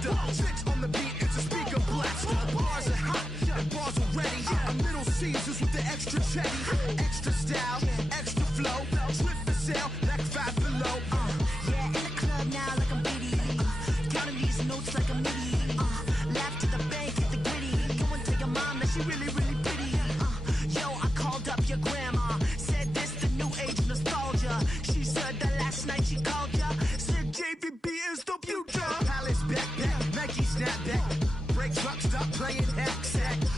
faster. Six on the beat, it's a speaker blaster. Bars are hot and bars are ready. A middle Caesars with the extra chetty. Extra style, extra flow. Slip for sale, back 5 below. Yeah, in the club now like I'm Biddy. Counting these notes like a MIDI. Laugh to the bank, hit the gritty. Go and tell your mom that she really, really pretty. Yo, I called up your grandma. Said this the new age nostalgia. She said that last night she called ya. Said JVB is the future. Palace backpack, Nike snapback. Break truck, stop playing hack.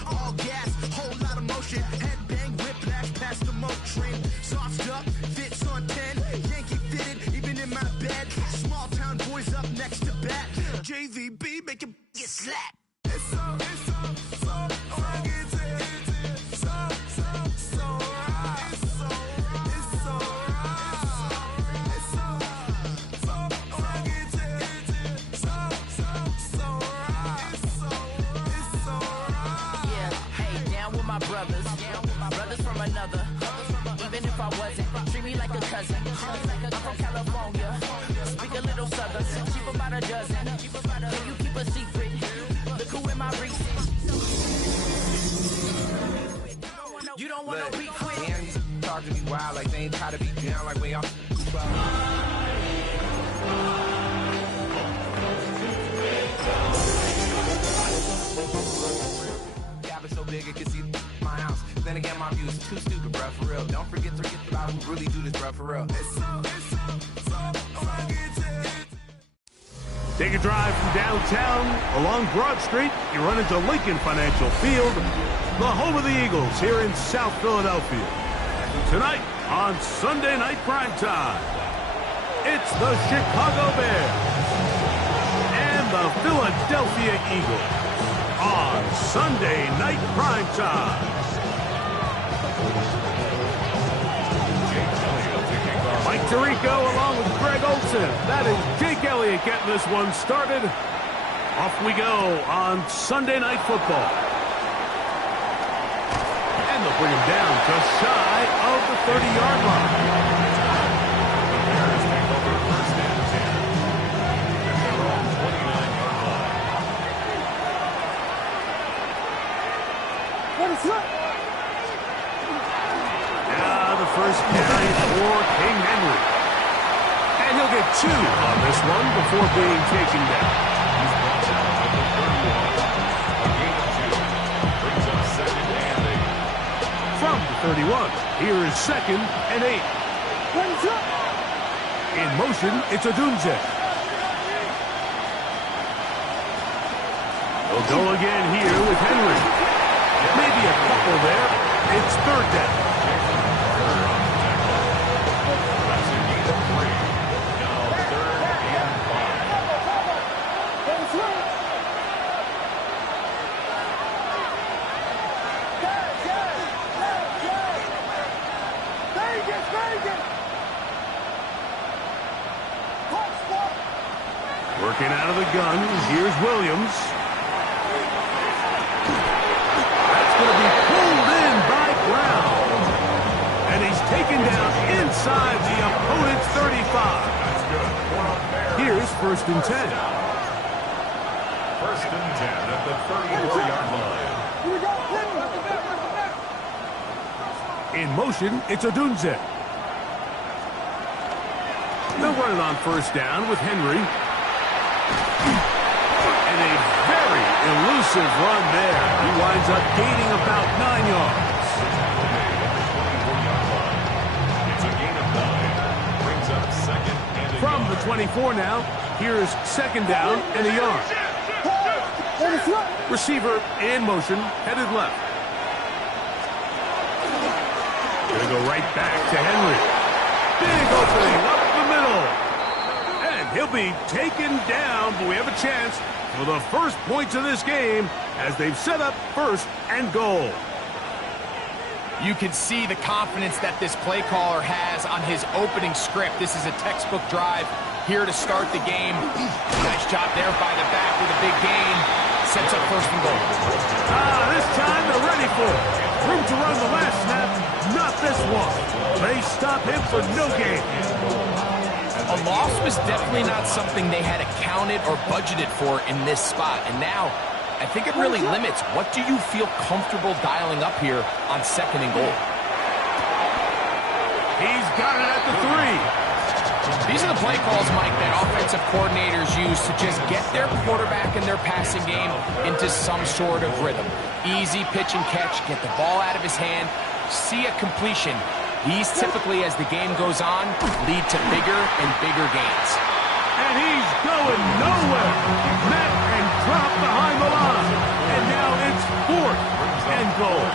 All gas, whole lot of motion. Headbang, whiplash, past the moat train. Soft up, fits on 10. Yankee fitted, even in my bed. Small town boys up next to bat. JVB, make it get slapped. It's so rugged, so right. It's so right. It's so rugged, so right. It's so right. Yeah, hey, down with my brothers from another. Even if I wasn't, treat me like a cousin. I'm from California, speak a little southern. Cheap about a dozen. Can you keep a secret? Look who in my recent. You don't want to be quick. Damn, you talk to me wild like they ain't try to be down like we all. So big it can see my house. Then again, my views too stupid, bruh, for real. Don't forget about who really do this, bruh, for real. Take a drive from downtown along Broad Street. You run into Lincoln Financial Field, the home of the Eagles here in South Philadelphia. Tonight on Sunday Night Primetime, it's the Chicago Bears and the Philadelphia Eagles on Sunday Night Primetime. Mike Tirico along with Greg Olson. That is Jake Elliott getting this one started. Off we go on Sunday Night Football. And they'll bring him down just shy of the 30-yard line. Bears take over first and 10 at their own 29-yard line. Now the first carry for King Henry. And he'll get 2 on this one before being taken down. He's brought down at the 31. A gain of 2. Brings up second and 8. From the 31, here is second and 8. In motion, it's Odunze. They'll go again here with Henry. Maybe a couple there. It's third down. That's a gain of 3. Now third and 5. Working out of the gun, here's Williams. That's going to be pulled in by Brown. And he's taken down inside the opponent's 35. That's good. Here's first and 10. First and 10 at the 34-yard line. In motion, it's Odunze. They'll run it on first down with Henry. And a very elusive run there. He winds up gaining about 9 yards. It's a gain of 9. Brings up second and a From yard. the 24 now, here's second down and a yard. Receiver in motion, headed left. Gonna go right back to Henry. Big opening up the middle. And he'll be taken down, but we have a chance for the first points of this game as they've set up first and goal. You can see the confidence that this play caller has on his opening script. This is a textbook drive here to start the game. Nice job there by the back with a big gain. Sets up first and goal. This time they're ready for it. Room to run the last snap, not this one. They stop him for no gain. A loss was definitely not something they had accounted or budgeted for in this spot. And now, I think it really limits. What do you feel comfortable dialing up here on 2nd and goal? He's got it at the 3. These are the play calls, Mike, that offensive coordinators use to just get their quarterback and their passing game into some sort of rhythm. Easy pitch and catch, get the ball out of his hand, see a completion. These typically, as the game goes on, lead to bigger and bigger gains. And he's going nowhere. Met and dropped behind the line. And now it's 4th and goal.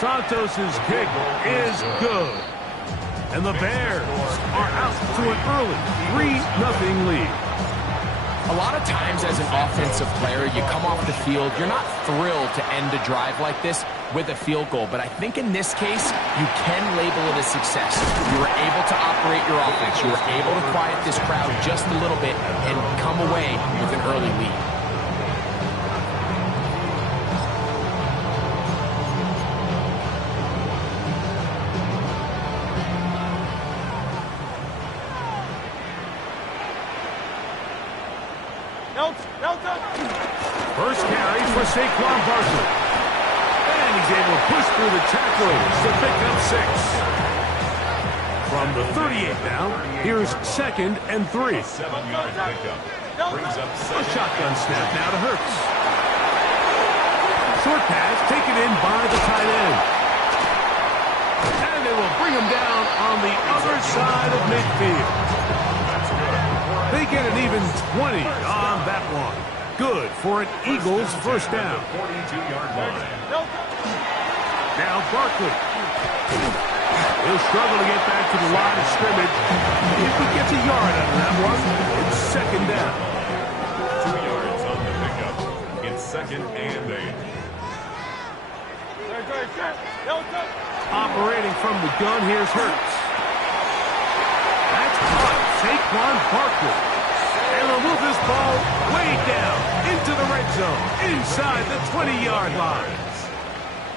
Santos' kick is good. And the Bears are out to an early 3-0 lead. A lot of times as an offensive player, you come off the field, you're not thrilled to end a drive like this with a field goal. But I think in this case, you can label it a success. You were able to operate your offense. You were able to quiet this crowd just a little bit and come away with an early lead. First carry for Saquon Barkley. And he's able to push through the tacklers to pick up 6. From the 38 now, here's 2nd and 3. A shotgun snap now to Hurts. Short pass taken in by the tight end. And they will bring him down on the other side of midfield. They get an even 20 on that one. Good for an Eagles first down. 42-yard line. Now Barkley. He'll struggle to get back to the line of scrimmage. If he gets a yard out of that one, it's 2nd down. 2 yards on the pickup. It's 2nd and 8. Operating from the gun, here's Hurts. That's caught. Saquon Barkley. And will move this ball way down into the red zone, inside the 20-yard line.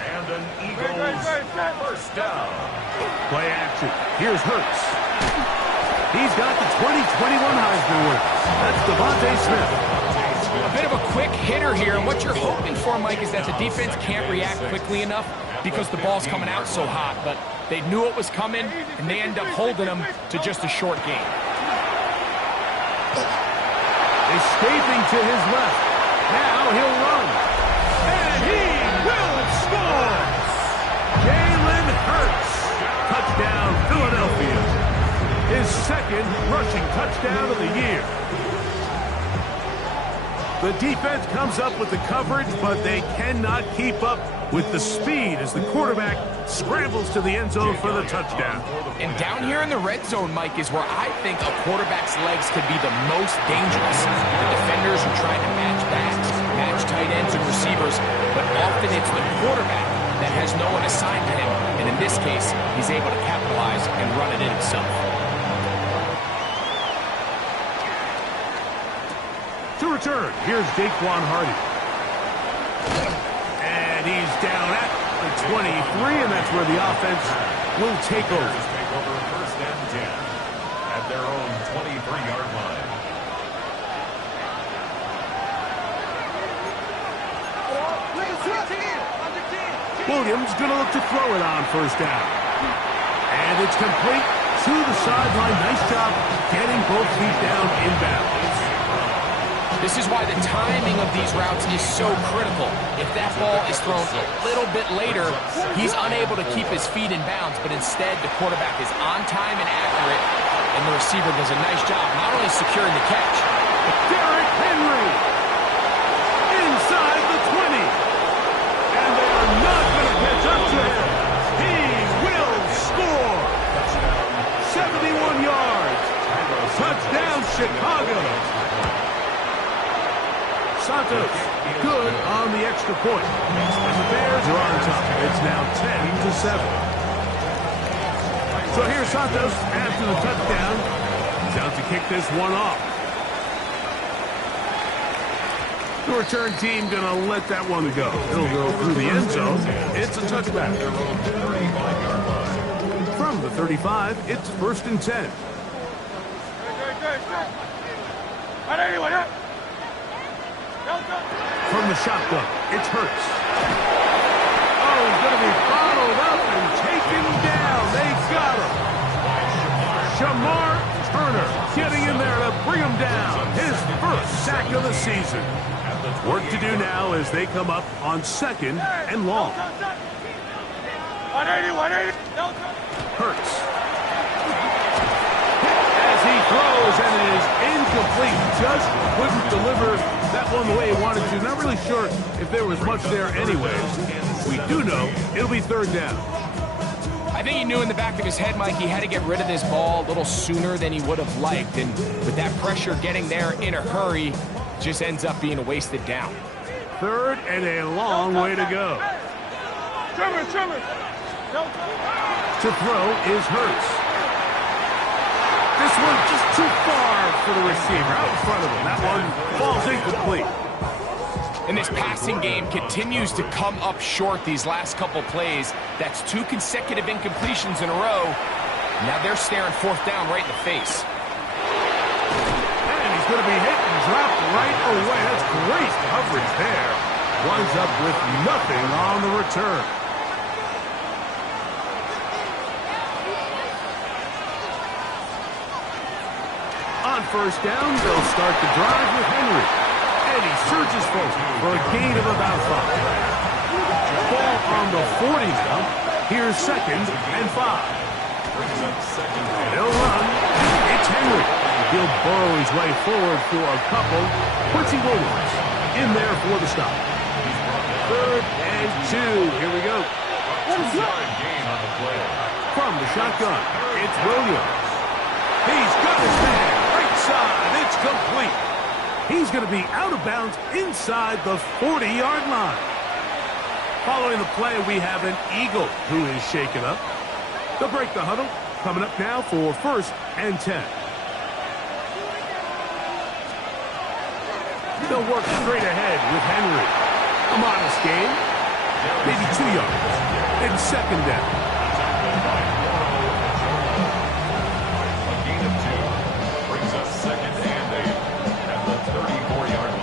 And an Eagles first down. Play action. Here's Hurts. He's got the 2021 Heisman winner. That's Devontae Smith. A bit of a quick hitter here, and what you're hoping for, Mike, is that the defense can't react quickly enough because the ball's coming out so hot, but they knew it was coming, and they end up holding them to just a short gain. Escaping to his left. Now he'll run. And he will score! Jalen Hurts. Touchdown, Philadelphia. His 2nd rushing touchdown of the year. The defense comes up with the coverage, but they cannot keep up with the speed as the quarterback scrambles to the end zone for the touchdown. And down here in the red zone, Mike, is where I think a quarterback's legs could be the most dangerous. The defenders are trying to match backs, match tight ends and receivers, but often it's the quarterback that has no one assigned to him. And in this case, he's able to capitalize and run it in himself. To return, here's Daquan Hardy. And he's down at the 23, and that's where the offense will take over. First and 10 at their own 23-yard line. Williams going to look to throw it on first down. And it's complete to the sideline. Nice job getting both feet down inbounds. This is why the timing of these routes is so critical. If that ball is thrown a little bit later, he's unable to keep his feet in bounds, but instead the quarterback is on time and accurate, and the receiver does a nice job not only securing the catch, but Derrick Henry inside the 20. And they are not going to catch up to him. He will score. 71 yards. Touchdown, Chicago. Santos, good on the extra point. And the Bears are on top. It's now 10-7. So here's Santos after the touchdown. He's out to kick this one off. The return team going to let that one go. It'll go through the end zone. It's a touchback. From the 35, it's 1st and 10. From the shotgun, it's Hurts. Oh, he's going to be followed up and taken down. They got him. Shamar Turner getting in there to bring him down. His first sack of the season. Work to do now as they come up on 2nd and long. 180. Hurts. As he throws, and it is incomplete. Just couldn't deliver that one the way he wanted to. Not really sure if there was much there anyways. We do know it'll be 3rd down. I think he knew in the back of his head, Mike, he had to get rid of this ball a little sooner than he would have liked. And with that pressure getting there in a hurry, just ends up being a wasted down. 3rd and a long way to go. To throw is Hurts. This one just too far for the receiver. Out in front of him. That one falls incomplete. And this passing game continues to come up short these last couple plays. That's 2 consecutive incompletions in a row. Now they're staring 4th down right in the face. And he's going to be hit and dropped right away. That's great coverage there. Winds up with nothing on the return. On 1st down, they'll start the drive with Henry. And he surges forward for a gain of about 5. Ball on the 40 now. Here's 2nd and 5. They'll run. It's Henry. He'll burrow his way forward for a couple. Quincy Williams in there for the stop. 3rd and 2. Here we go. From the shotgun, it's Williams. He's got his man. Right side. It's complete. He's going to be out of bounds inside the 40-yard line. Following the play, we have an Eagle who is shaken up. They'll break the huddle. Coming up now for 1st and 10. They'll work straight ahead with Henry. A modest gain. Maybe 2 yards. It's 2nd down. A gain of 2 brings us 2nd and 8 at the 34-yard line.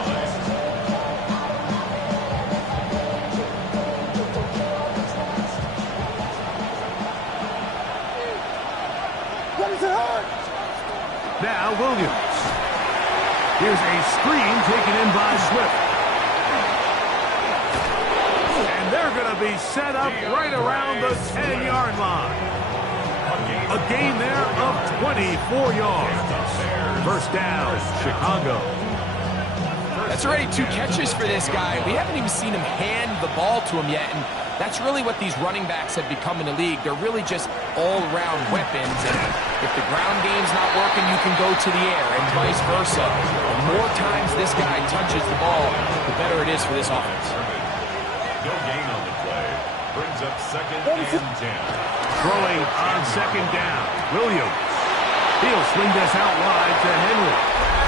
Now Williams. Here's a screen taken in by Swift. And they're going to be set up right around the 10-yard line. A gain there of 24 yards. 1st down, Chicago. That's already 2 catches for this guy. We haven't even seen him hand the ball to him yet, and that's really what these running backs have become in the league. They're really just all-around weapons, and if the ground game's not working, you can go to the air, and vice versa. The more times this guy touches the ball, the better it is for this offense. No gain on the play. Brings up 2nd and 10. Throwing on 2nd down, Williams. He'll swing this out wide to Henry.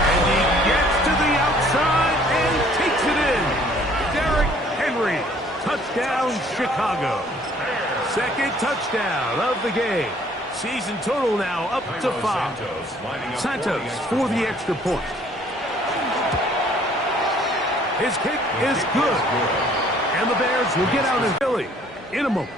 And he gets to the outside and takes it in. Derrick Henry. Touchdown, Chicago. 2nd touchdown of the game. Season total now up to 5. Santos for the extra point. His kick is good. And the Bears will get out in Philly in a moment.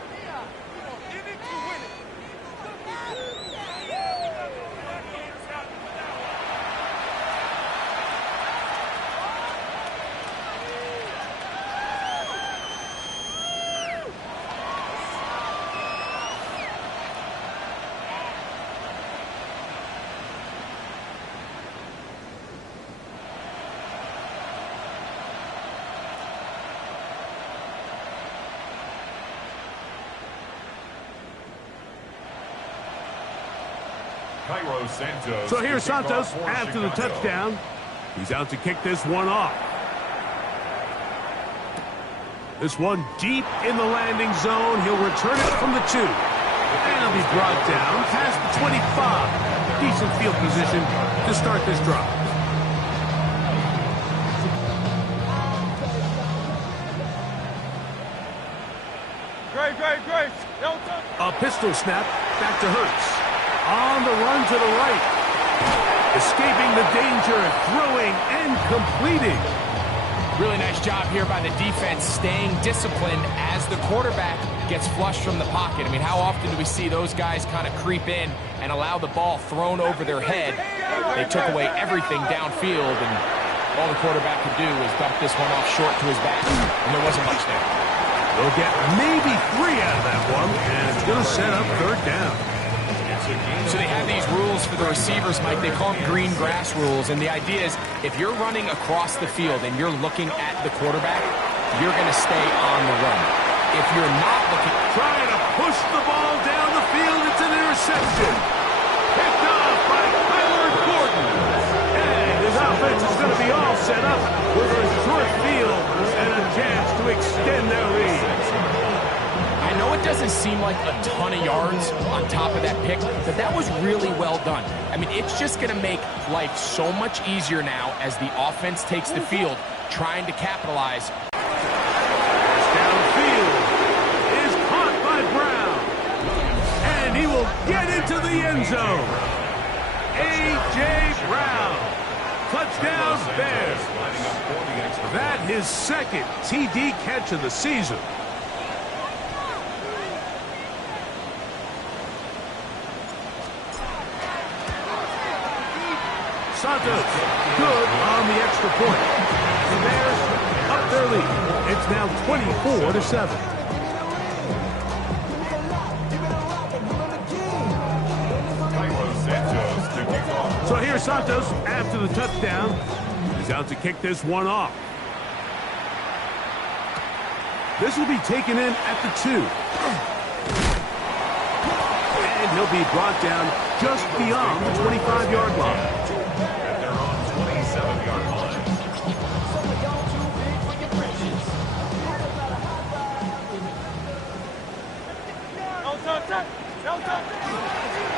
So here's Santos after the touchdown. He's out to kick this one off. This one deep in the landing zone. He'll return it from the 2. And he'll be brought down past the 25. Decent field position to start this drive. Great. A pistol snap back to Hurts. On the run to the right. Escaping the danger, throwing and completing. Really nice job here by the defense, staying disciplined as the quarterback gets flushed from the pocket. I mean, how often do we see those guys kind of creep in and allow the ball thrown over their head? They took away everything downfield, and all the quarterback could do was dump this one off short to his back, and there wasn't much there. They'll get maybe 3 out of that one, and it's going to set up 3rd down. So they have these rules for the receivers, Mike. They call them green grass rules, and the idea is if you're running across the field and you're looking at the quarterback, you're going to stay on the run. If you're not looking... Trying to push the ball down the field, it's an interception. Picked off by Kyler Gordon. And his offense is going to be all set up with a short field and a chance to extend their lead. I know it doesn't seem like a ton of yards on top of that pick, but that was really well done. I mean, it's just going to make life so much easier now as the offense takes the field, trying to capitalize. Downfield is caught by Brown. And he will get into the end zone. A.J. Brown. Touchdown Bears. That his 2nd TD catch of the season. Santos, good on the extra point. The Bears up their lead. It's now 24-7. So here's Santos after the touchdown. He's out to kick this one off. This will be taken in at the 2. And he'll be brought down just beyond the 25-yard line. At their own 27-yard line.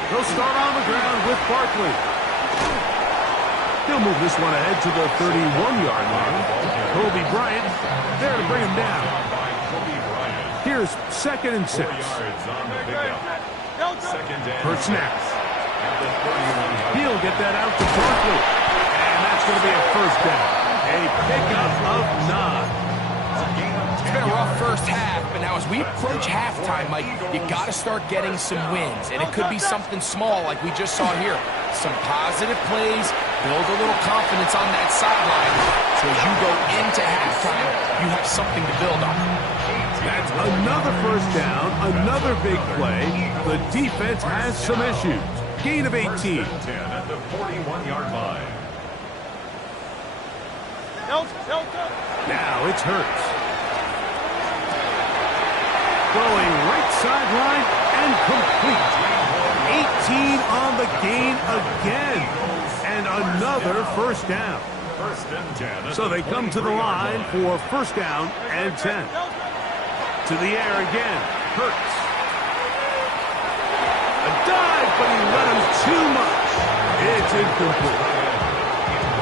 They'll start on the ground with Barkley. He'll move this one ahead to the 31-yard line. Kobe Bryant there to bring him down. Here's 2nd and 6. First snaps. He'll get that out to Barkley. And that's going to be a 1st down. A pickup of 9. It's been a rough first half, but now as we approach halftime, Mike, you got to start getting some wins. And it could be something small like we just saw here. Some positive plays, build a little confidence on that sideline. So as you go into halftime, you have something to build on. That's another 1st down, another big play. The defense has some issues. Gain of 18. 10 at the 41-yard line. Now it's Hurts. Going right sideline and complete. 18 on the gain again. And another 1st down. 1st and 10. So they come to the line for 1st down and 10. To the air again. Hurts. A dive, but he let him too much. It's incomplete.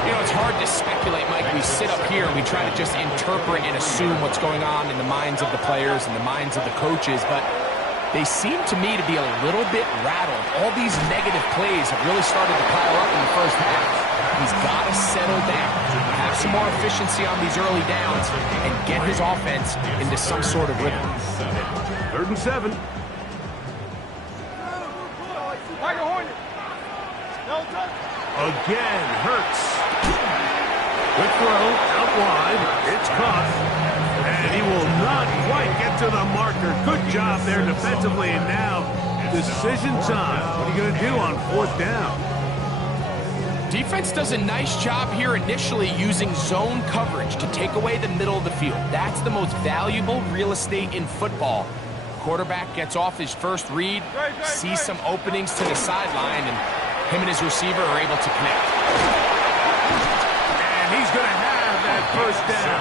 You know, it's hard to speculate, Mike. We sit up here and we try to just interpret and assume what's going on in the minds of the players and the minds of the coaches, but they seem to me to be a little bit rattled. All these negative plays have really started to pile up in the first half. He's got to settle down, have some more efficiency on these early downs, and get his offense into some sort of rhythm. 3rd and 7. Again, Hurts. Good throw, out wide. It's caught. And he will not quite get to the marker. Good job there defensively. And now, decision time. What are you going to do on 4th down? Defense does a nice job here initially using zone coverage to take away the middle of the field. That's the most valuable real estate in football. Quarterback gets off his first read, sees some openings to the sideline, and him and his receiver are able to connect. And he's going to have that 1st down.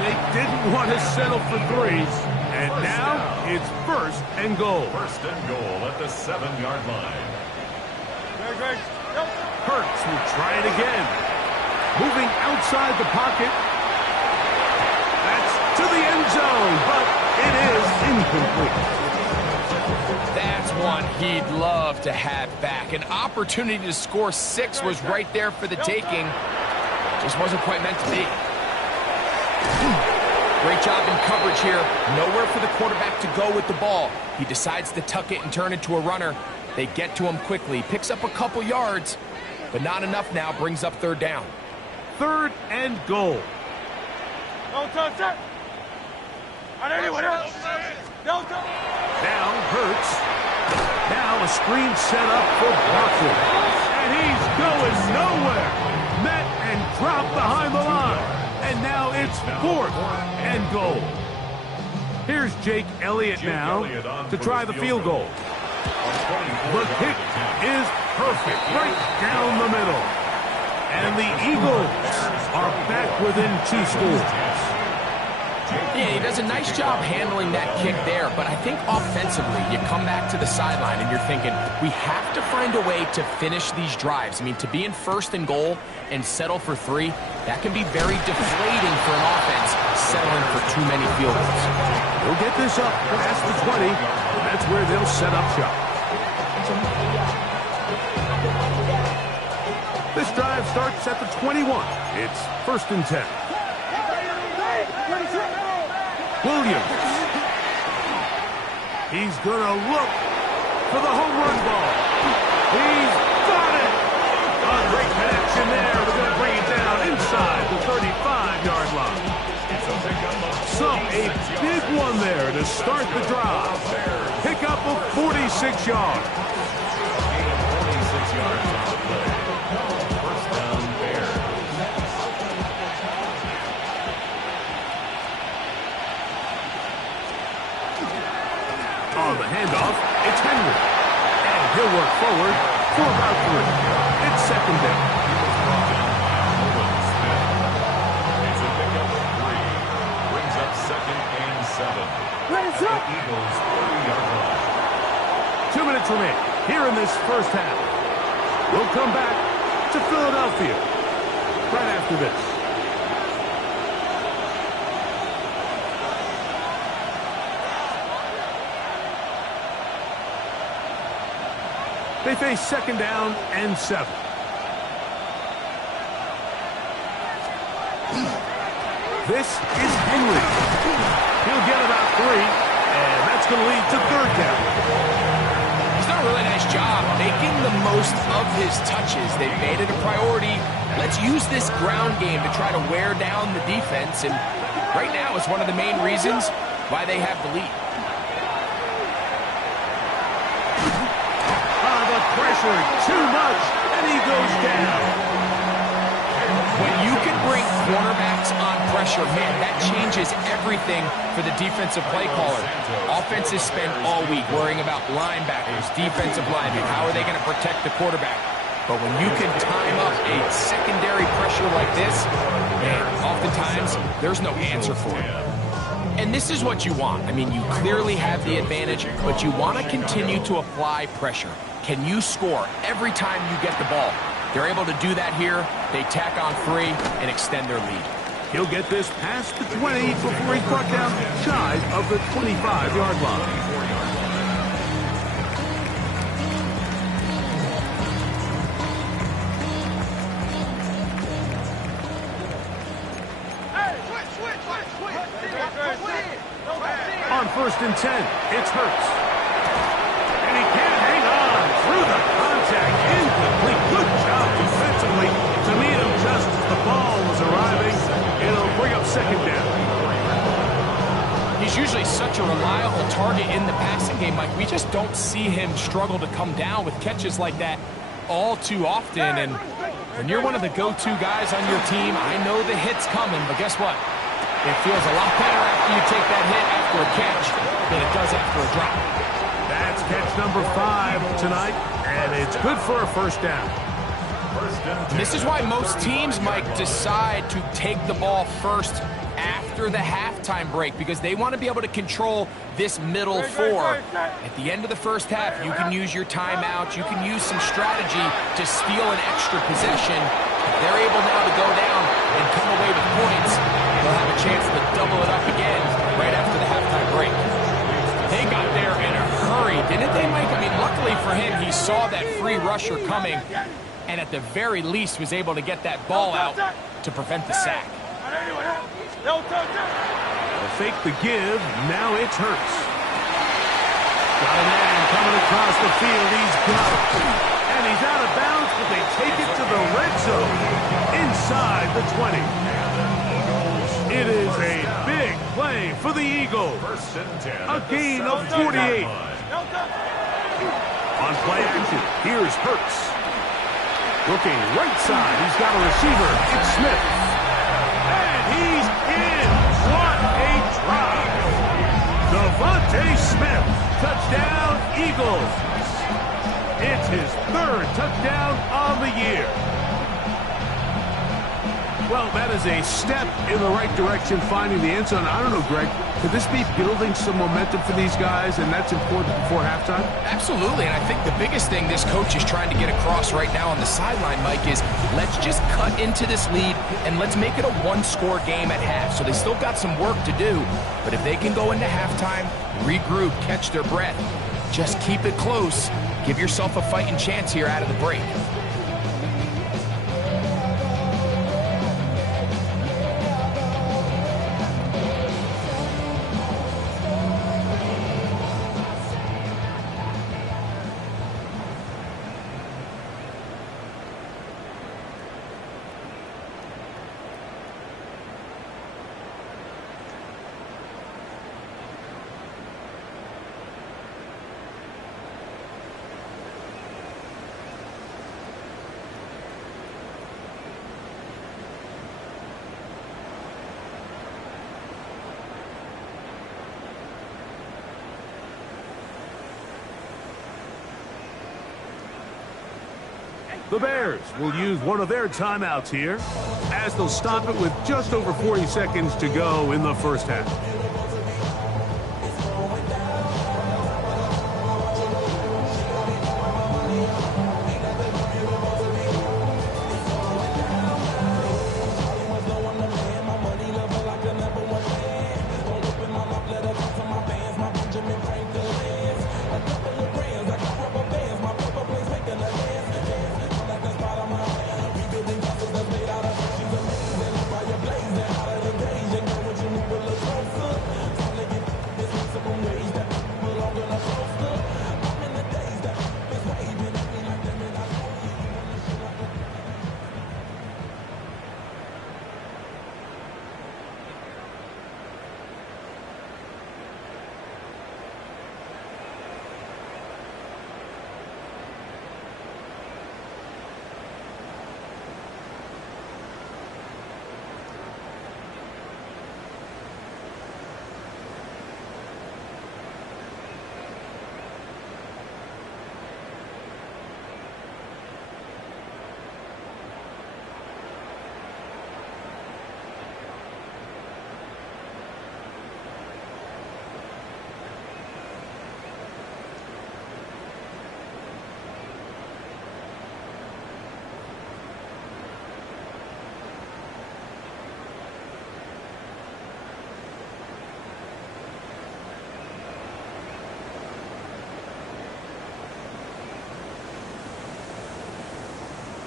They didn't want to settle for threes. And now it's first and goal. First and goal at the 7-yard line. Hurts will try it again. Moving outside the pocket. That's to the end zone, but it is incomplete. That's one he'd love to have back. An opportunity to score 6 was right there for the taking. Just wasn't quite meant to be. Great job in coverage here. Nowhere for the quarterback to go with the ball. He decides to tuck it and turn it to a runner. They get to him quickly. Picks up a couple yards, but not enough now. Brings up third down. Third and goal. Now Hurts. Now a screen set up for Barkley. And he's going nowhere. Met and dropped behind the line. And now it's fourth and goal. Here's Jake Elliott now to try the field goal. The kick is perfect, right down the middle. And the Eagles are back within 2 scores. Yeah, he does a nice job handling that kick there, but I think offensively, you come back to the sideline and you're thinking, we have to find a way to finish these drives. I mean, to be in first and goal and settle for 3, that can be very deflating for an offense, settling for too many field goals. They'll get this up past the 20. That's where they'll set up shop. This drive starts at the 21. It's first and 10. Williams. He's going to look for the home run ball. He's got it. A great connection there. They're going to bring it down inside the 35-yard line. So a big one there to start the drive. Pick up of 46 yards. 46 yards on the play. First down, Bears. On the handoff, it's Henry. And he'll work forward for about 3. It's second down. It's a pickup of 3. Brings up second and 7. The Eagles 30-yard line. 2 minutes remaining here in this first half. We'll come back to Philadelphia right after this. They face second down and 7. This is Henry. He'll get about 3, and that's going to lead to third down. He's done a really nice job making the most of his touches. They've made it a priority. Let's use this ground game to try to wear down the defense, and right now it's one of the main reasons why they have the lead. Pressure too much, and he goes down. When you can bring cornerbacks on pressure, man, that changes everything for the defensive play caller. Offenses spend all week worrying about linebackers, defensive linemen. How are they going to protect the quarterback? But when you can time up a secondary pressure like this, man, oftentimes there's no answer for it. And this is what you want. I mean, you clearly have the advantage, but you want to continue to apply pressure. Can you score every time you get the ball? They're able to do that here. They tack on 3 and extend their lead. He'll get this past the 20 before he's brought down shy of the 25-yard line. On first and 10, it's Hurts. And he can't hang on through the contact. Incomplete. Good job defensively to meet him just as the ball was arriving. It'll bring up second down. He's usually such a reliable target in the passing game. Like, we just don't see him struggle to come down with catches like that all too often. And when you're one of the go-to guys on your team, I know the hit's coming, but guess what? It feels a lot better after you take that hit after a catch than it does after a drop. That's catch number 5 tonight, and it's good for a first down. This is why most teams, Mike, decide to take the ball first after the halftime break because they want to be able to control this middle four. At the end of the first half, you can use your timeout. You can use some strategy to steal an extra possession. If they're able now to go down and come away with points, they'll have a chance to double it up again right after the halftime break. They got there in a hurry, didn't they, Mike? I mean, luckily for him, he saw that free rusher coming and at the very least was able to get that ball out to prevent the sack. They'll fake the give. Now it's Hurts. Got a man coming across the field. He's got it. And he's out of bounds, but they take it to the red zone inside the 20. It is a big play for the Eagles. A gain of 48. On play action, here's Hurts. Looking right side, he's got a receiver. It's Smith. And he's in. What a drop. Devontae Smith. Touchdown, Eagles. It's his third touchdown on the year. Well, that is a step in the right direction, finding the end zone. I don't know, Greg, could this be building some momentum for these guys, and that's important before halftime? Absolutely, and I think the biggest thing this coach is trying to get across right now on the sideline, Mike, is let's just cut into this lead, and let's make it a one-score game at half. So they still got some work to do, but if they can go into halftime, regroup, catch their breath, just keep it close, give yourself a fighting chance here out of the break. The Bears will use one of their timeouts here as they'll stop it with just over 40 seconds to go in the first half.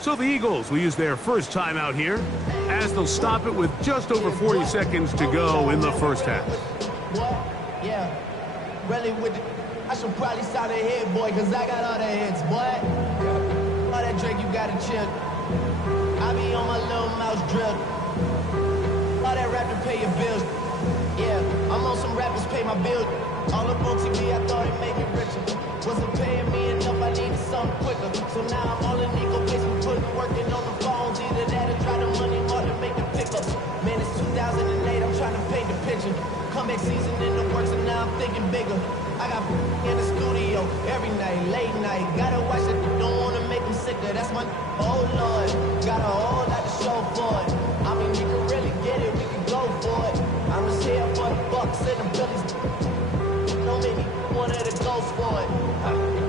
So the Eagles will use their first timeout here as they'll stop it with just over 40 seconds to go in the first half. Yeah, really with I should probably start a hit, boy, because I got all the hits, boy. All that drink, you got to chill. I be on my little mouse drill. All that rap to pay your bills. Yeah, I'm on some rappers pay my bills. All up on TV, I thought it made me richer. Wasn't paying me enough, I needed something quicker. So now I'm all in Nico basement, working on the phones. Either that or try the money hard to make the pickups. Man, it's 2008, I'm trying to paint the picture. Comeback season in the works, and now I'm thinking bigger. I got in the studio every night, late night. Gotta watch it, don't wanna make them sicker. That's my, oh Lord. Got a whole lot to show for it. I mean, we can really get it, we can go for it. Phillies. Don't make me one of the ghosts for it.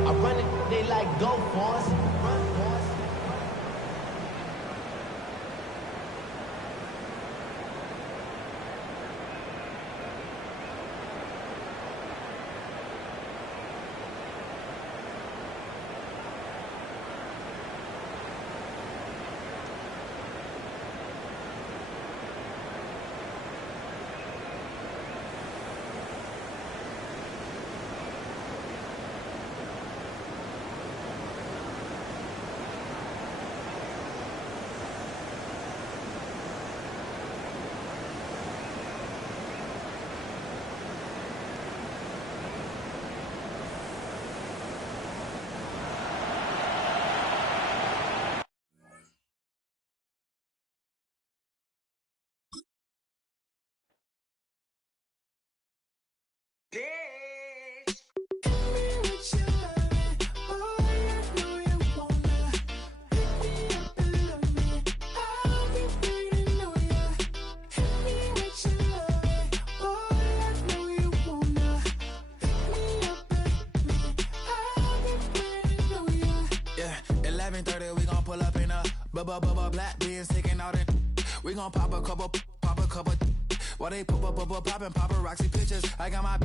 I run it, they like go for us. Run for us. Yeah, 11:30, we gon' pull up in a bubba black beans, taking all that. We gon' pop a couple. While they poppin' paparazzi pictures. I got my